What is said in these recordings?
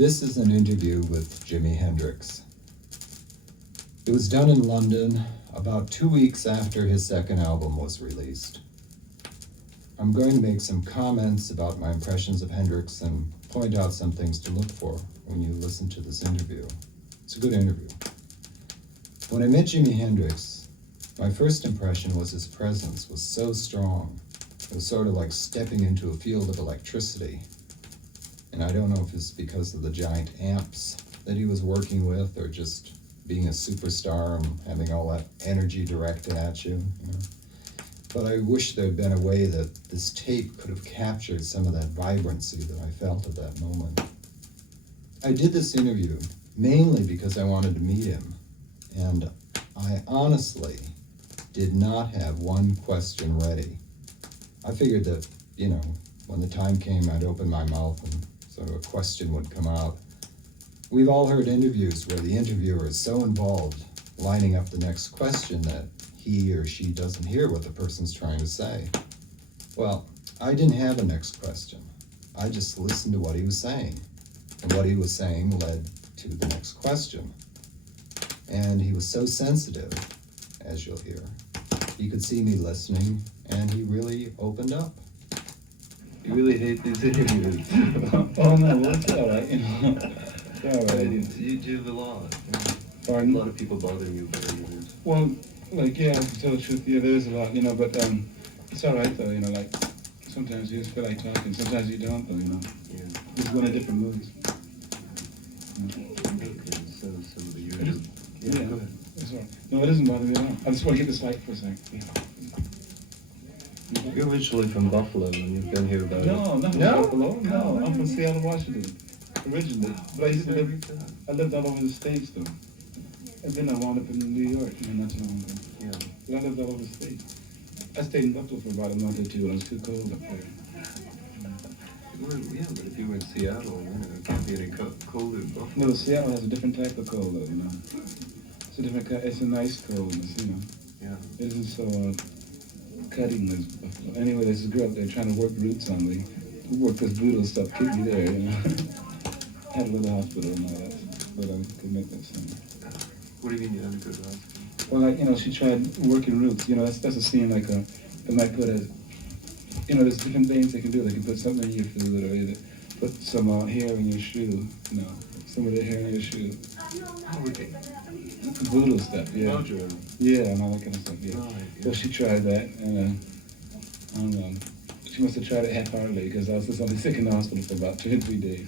This is an interview with Jimi Hendrix. It was done in London about 2 weeks after his second album was released. I'm going to make some comments about my impressions of Hendrix and point out some things to look for when you listen to this interview. It's a good interview. When I met Jimi Hendrix, my first impression was his presence was so strong. It was sort of like stepping into a field of electricity. And I don't know if it's because of the giant amps that he was working with or just being a superstar and having all that energy directed at you, you know. But I wish there had been a way that this tape could have captured some of that vibrancy that I felt at that moment. I did this interview mainly because I wanted to meet him, and I honestly did not have one question ready. I figured that, you know, when the time came, I'd open my mouth and sort of a question would come out. We've all heard interviews where the interviewer is so involved lining up the next question that he or she doesn't hear what the person's trying to say. Well, I didn't have a next question. I just listened to what he was saying. And what he was saying led to the next question. And he was so sensitive, as you'll hear. He could see me listening, and he really opened up. You really hate these interviews. Oh no, well it's alright, you know. It's alright. You do a lot. Pardon? A lot of people bother you for interviews. Well, like, yeah, to tell the truth, yeah, there is a lot, you know, but it's alright though, you know, like, sometimes you just feel like talking, sometimes you don't though, you know. Yeah. Just go in different moods. Okay, so somebody you Yeah, go ahead. it's alright. No, it doesn't bother me at all. I just want to get this light for a second. You're originally from Buffalo and you've been here about No, not from No? Buffalo, no, I'm from Seattle, Washington, originally. But I used to live, I lived all over the States though. And then I wound up in New York, you know, not too long ago. Yeah. But I lived all over the States. I stayed in Buffalo for about a month or two when it was too cold up there. Well, yeah, but if you were in Seattle, you know, it can't be any colder in Buffalo. No, Seattle has a different type of cold though, you know. It's a different, it's a nice coldness, you know. Yeah. It isn't so cutting as Buffalo. Anyway, there's this girl up there trying to work roots on me. Work this brutal stuff, keep me there, you know. Had a little hospital and all that, but I could make that sound. What do you mean you had a good hospital? Well, like, you know, she tried working roots. You know, that's a scene like they might put a, you know, there's different things they can do. They can put something in your food or either put some hair in your shoe, you know, some of the hair in your shoe. How would they? Voodoo stuff, yeah. Mojo. Yeah, and all that kind of stuff, yeah. Right, yeah. Well, she tried that, and I don't know. She must have tried it half-heartedly because I was just only sick in the hospital for about 2 or 3 days.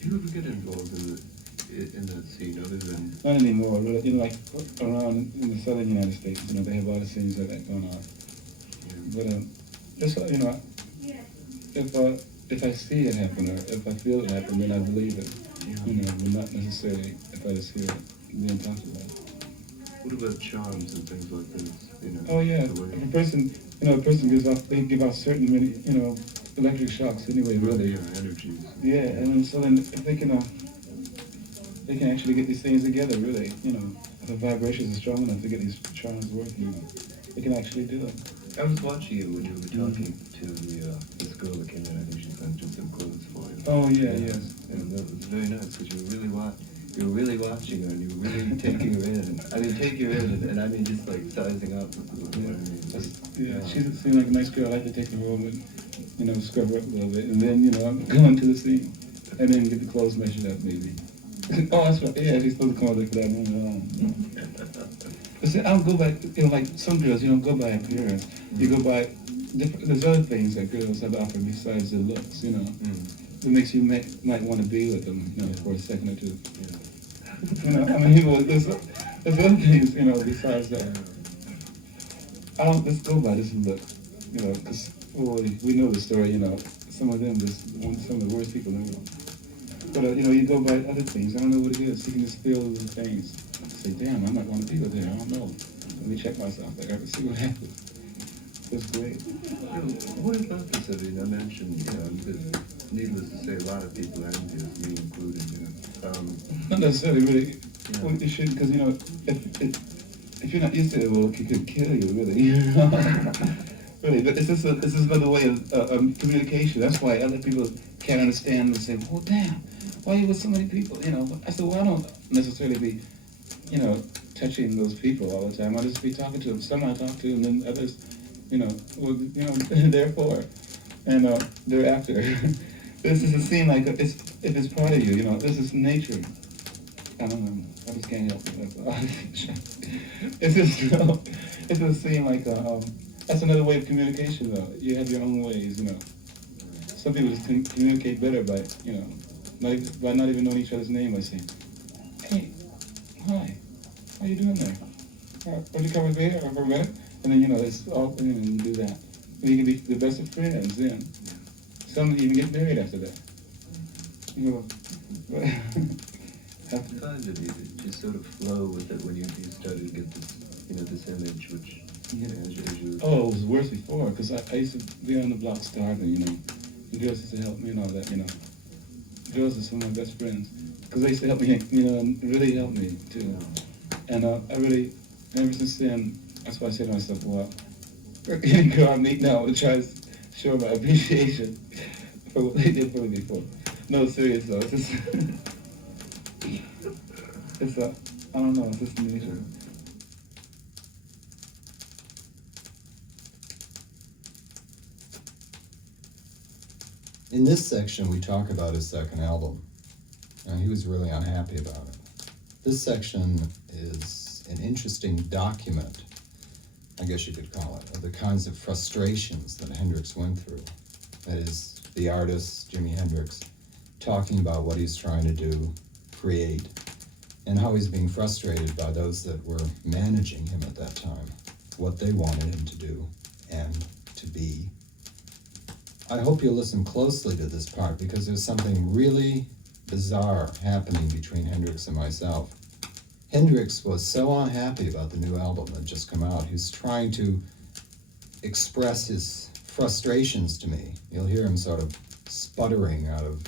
Do you ever get involved in that scene other than... Not anymore, really. You know, like around in the southern United States, you know, they have a lot of scenes like that going on. Yeah. But just you know, if I see it happen or if I feel it happen, then I believe it. Yeah. You know, but not necessarily if I just hear it being talked about. What about charms and things like this? You know, Oh yeah, the way- if a person, you know, a person gives off, they give off certain, you know, electric shocks anyway, really. Yeah, energies. Yeah, and then, so then if they can actually get these things together, really, you know, if the vibrations are strong enough to get these charms working, you know, they can actually do it. I was watching you when you were talking to this girl that came in. I think she sent you some clothes for you. Oh yeah, yes. And that was very nice because you were really watching her and you were really taking her in. I mean, take her in and I mean just like sizing up. You know what I mean? Yeah, she seemed like a nice girl. I like to take her home and, you know, scrub her up a little bit, and then, you know, go into the scene, and then get the clothes measured up, maybe. Oh, that's right. Yeah, she's supposed to come out there for that moment. But see, I don't go by, you know, like some girls, you don't go by appearance. You go by different. There's other things that girls have to offer besides their looks, you know. That makes you might want to be with them, you know, for a second or two. You know, I mean, there's other things, you know, besides that. I don't just go by this look, you know, because we know the story, you know. Some of them some of the worst people in the world. But you know, you go by other things. I don't know what it is. You can just feel the things. Say, damn, I might want to be with her. I don't know. Let me check myself. Like, I can see what happens. That's great. You know, what about this? I mean, I mentioned, you know, because needless to say, a lot of people are envious, me included, you know. Not necessarily, really. Yeah. Well, you shouldn't, because, you know, if you're not used to it, well, it could kill you, really. You know? Really, but this is another way of communication. That's why other people can't understand and say, "Oh, damn, why are you with so many people?" You know. I said, "Well, I don't necessarily be, you know, touching those people all the time. I just be talking to them. Some I talk to, and then others, you know, well, you know, therefore, and thereafter." This doesn't seem like it's if it's part of you. You know, this is nature. I don't know. I just can't help it. That's all. It's just, you know, it doesn't seem like that's another way of communication, though. You have your own ways, you know. Some people just communicate better by, you know, by not even knowing each other's name. By saying, "Hey, hi, how you doing there? Would you come over here for a minute?" And then, you know, it's all, and you do that. And you can be the best of friends then. Some even get married after that. You know, I find it easy to sort of flow with it when you started to get this, you know, this image, which, you know, as you oh, it was worse before, because I used to be on the block starving, you know. The girls used to help me and all that, you know. Girls are some of my best friends, because they used to help me, you know, and really help me, too. And I really, ever since then, that's why I say to myself, well, any girl I meet now, I try to show my appreciation for what they did for me before. No, serious though, it's just, it's I don't know, it's just nature. In this section, we talk about his second album. Now, he was really unhappy about it. This section is an interesting document, I guess you could call it, of the kinds of frustrations that Hendrix went through. That is, the artist, Jimi Hendrix, talking about what he's trying to do, create, and how he's being frustrated by those that were managing him at that time, what they wanted him to do and to be. I hope you'll listen closely to this part because there's something really bizarre happening between Hendrix and myself. Hendrix was so unhappy about the new album that just come out. He was trying to express his frustrations to me. You'll hear him sort of sputtering out of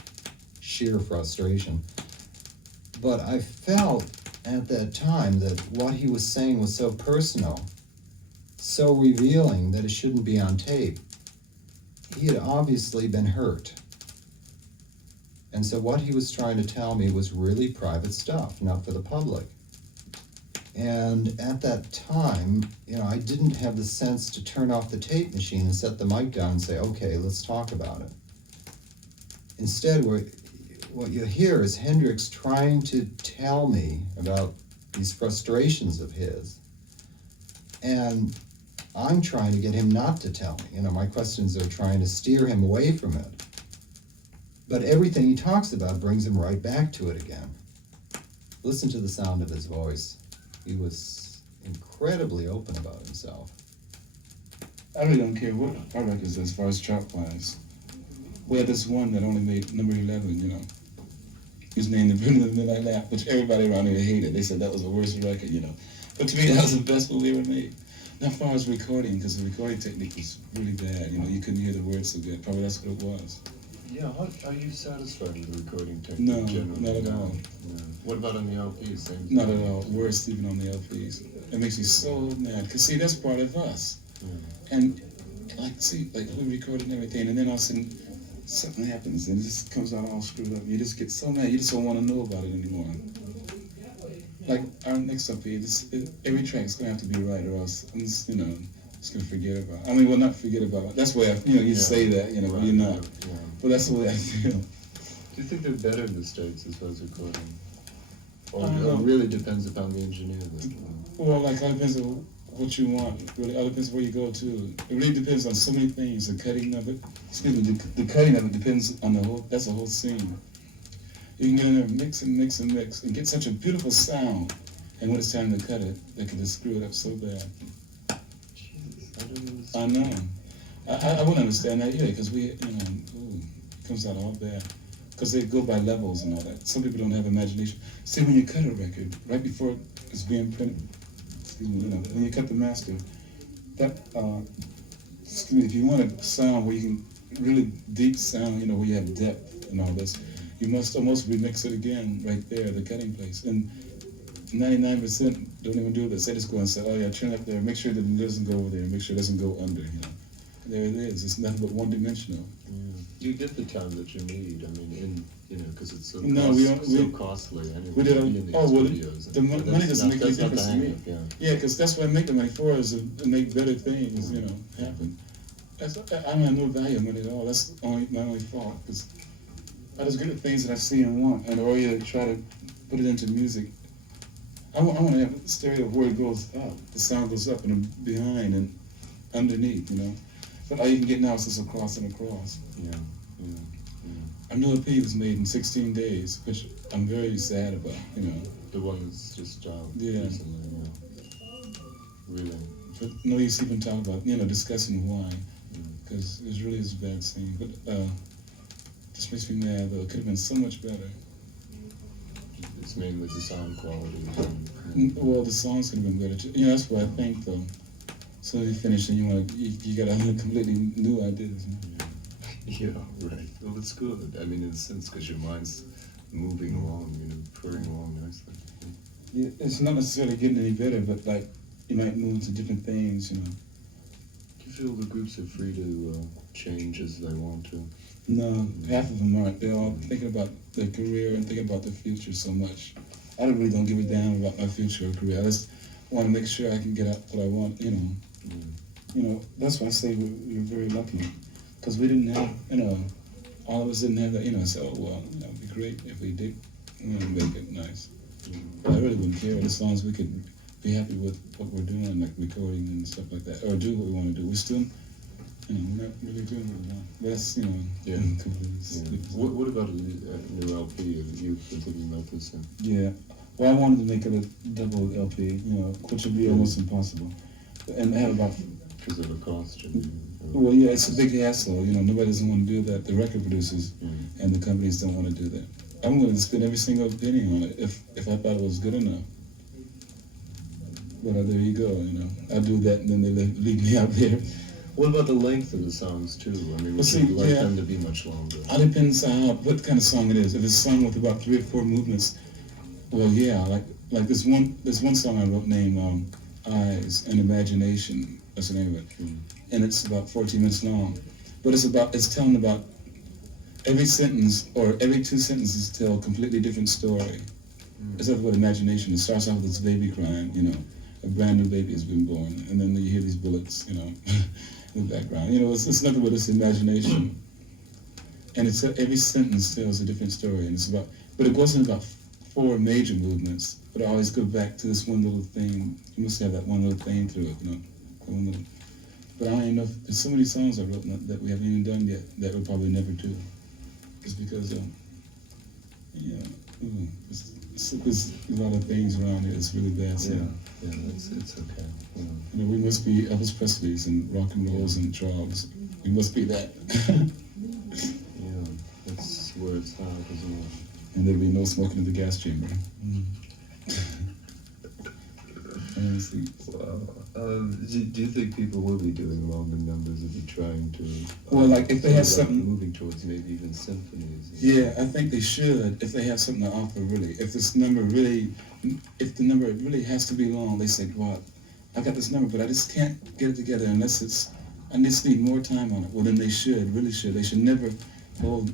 sheer frustration. But I felt at that time that what he was saying was so personal, so revealing that it shouldn't be on tape. He had obviously been hurt. And so what he was trying to tell me was really private stuff, not for the public. And at that time, you know, I didn't have the sense to turn off the tape machine and set the mic down and say, okay, let's talk about it. Instead, what you hear is Hendrix trying to tell me about these frustrations of his. And I'm trying to get him not to tell me. You know, my questions are trying to steer him away from it. But everything he talks about brings him right back to it again. Listen to the sound of his voice. He was incredibly open about himself. I really don't care what our records as far as chart-wise. We had this one that only made number 11, you know. It was named The Rhythm of the Midnight Lap, which everybody around here hated. They said that was the worst record, you know. But to me, that was the best one we ever made. Now, as far as recording, because the recording technique was really bad, you know, you couldn't hear the words so good. Probably that's what it was. Yeah, are you satisfied with the recording technique No, generally? not at all. No. What about on the LPs? Same thing? Not at all. Worse even on the LPs. It makes me so mad. Because, see, that's part of us. Yeah. And, like, see, like, we recorded and everything, and then all of a sudden, something happens, and it just comes out all screwed up. You just get so mad, you just don't want to know about it anymore. Like, our next LP, every track's going to have to be right, or else I'm just, you know, just going to forget about it. I mean, well, not forget about it. That's the way I, you know, you say that, you know, right. you're not. Yeah. But that's the way I feel. Do you think they're better in the States as far as recording? Or I don't know. it really depends upon the engineer? Well, like, it depends on what you want. It really all depends where you go to. It really depends on so many things. The cutting of it, excuse me, the cutting of it depends on the whole, that's a whole scene. You can get in there and mix and mix and mix and get such a beautiful sound. And when it's time to cut it, they can just screw it up so bad. Jesus, I don't understand. I know. I wouldn't understand that either, because we, you know, it comes out all bad. Because they go by levels and all that. Some people don't have imagination. See, when you cut a record, right before it's being printed, excuse me, you know, when you cut the master, that, excuse me, if you want a sound where you can, really deep sound, you know, where you have depth and all this, you must almost remix it again right there, the cutting place. And 99% don't even do this. They just go and say, oh yeah, turn it up there, make sure that it doesn't go over there, make sure it doesn't go under, you know. there it is. It's nothing but one-dimensional. You get the time that you need. I mean, because it's so, No, we don't- so we- costly anyway. We did to be in these studios. the money That's doesn't not- make any that's not the difference to me. hang-up, yeah. Yeah, because that's what I make the money for, is to make better things, happen. I don't have no value of money at all. That's my only fault. Because I just good at things that I see and want, and or you try to put it into music. I want to have a stereo where it goes up, the sound goes up and behind and underneath, But all you can get now is just across and across. Yeah. Our new LP was made in 16 days, which I'm very sad about, The one that's just out Yeah. recently, yeah. Really. But no use even talking about, discussing why, because it really is a bad scene. But just makes me mad, though. It could have been so much better. It's mainly the sound quality. Well, the songs could have been better, too. That's what I think, though. So you finish and you got a completely new ideas. Yeah, right. Well, it's good. I mean, in a sense, because your mind's moving along, purring along nicely. Yeah, it's not necessarily getting any better, but like you might move to different things, Do you feel the groups are free to change as they want to? No, half of them aren't. They're all thinking about their career and thinking about their future so much. I really don't give a damn about my future or career. I just want to make sure I can get out what I want, That's why I say we're very lucky. Because we didn't have, all of us didn't have that, I said, oh, well, it'd be great if we did, make it nice. But I really wouldn't care as long as we could be happy with what we're doing, like recording and stuff like that, or do what we want to do. We're still, we're not really doing what we want. But that's, Yeah. completely. What about a new LP? Have you been thinking about this? Yeah. Well, I wanted to make it a double LP, which would be almost impossible. And have about Because of the cost? Well, yeah, it's a big hassle. Nobody doesn't want to do that. The record producers and the companies don't want to do that. I'm going to spend every single penny on it if I thought it was good enough. But there you go. I do that, and then they leave me out there. What about the length of the songs too? I mean, would see, you like yeah. them to be much longer? It depends on what kind of song it is. If it's a song with about 3 or 4 movements, well, yeah. Like there's one song I wrote named "Eyes and Imagination." That's the name of it. And it's about 14 minutes long. But it's telling about every sentence or every 2 sentences tell a completely different story. It's like what imagination. It starts off with this baby crying, a brand new baby has been born, and then you hear these bullets, in the background. It's nothing but this imagination. And every sentence tells a different story, and but it goes in about 4 major movements, but I always go back to this one little thing. You must have that one little thing through it, one little. But I don't even know if there's so many songs I wrote that we haven't even done yet that we'll probably never do. Just because, there's a lot of things around here that's really bad. So, It's okay. we must be Elvis Presleys and rock and rolls and Charles. We must be that. Yeah, that's where it's at, isn't it? And there'll be no smoking in the gas chamber. See. Wow. Do you think people will be doing longer numbers? Will be trying to? Well, like if they have sort of something. moving towards maybe even symphonies. Yeah, I think they should if they have something to offer. Really, if the number really has to be long, they say, "Well, I got this number, but I just can't get it together unless I just need more time on it." Well, then they really should. They should never hold,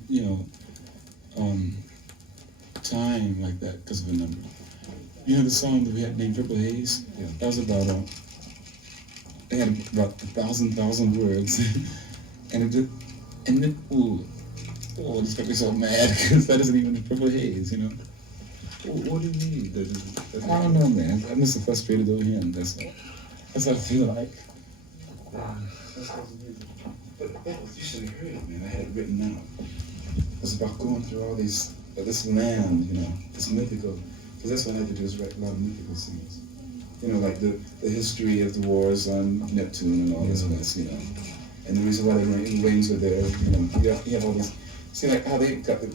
time like that because of a number. The song that we had named Purple Haze? Yeah. That was about, they had about 1,000 words. and this got me so mad because that isn't even Purple Haze, What do you need? I don't know, man. I'm just frustrated over him, that's all. That's what I feel like. But you should have heard it, man. I had it written out. It was about going through all this land, this mythical. Because that's what I had to do, is write a lot of mythical scenes. Like the history of the wars on Neptune and all this mess, And the reason why the rings are there, you have all these. See, like how they got the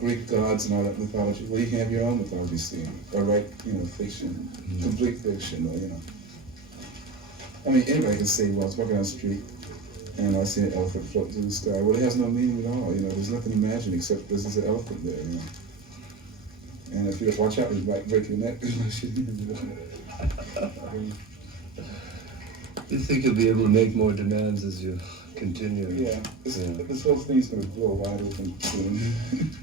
Greek gods and all that mythology. Well, you can have your own mythology scene, or write, fiction, complete fiction, or, I mean, anybody can say, well, I was walking down the street and I see an elephant floating through the sky. Well, it has no meaning at all, there's nothing to imagine except there's an elephant there, And if you don't watch out, you might break your neck. You think you'll be able to make more demands as you continue. Yeah, this whole thing's gonna blow wide open soon.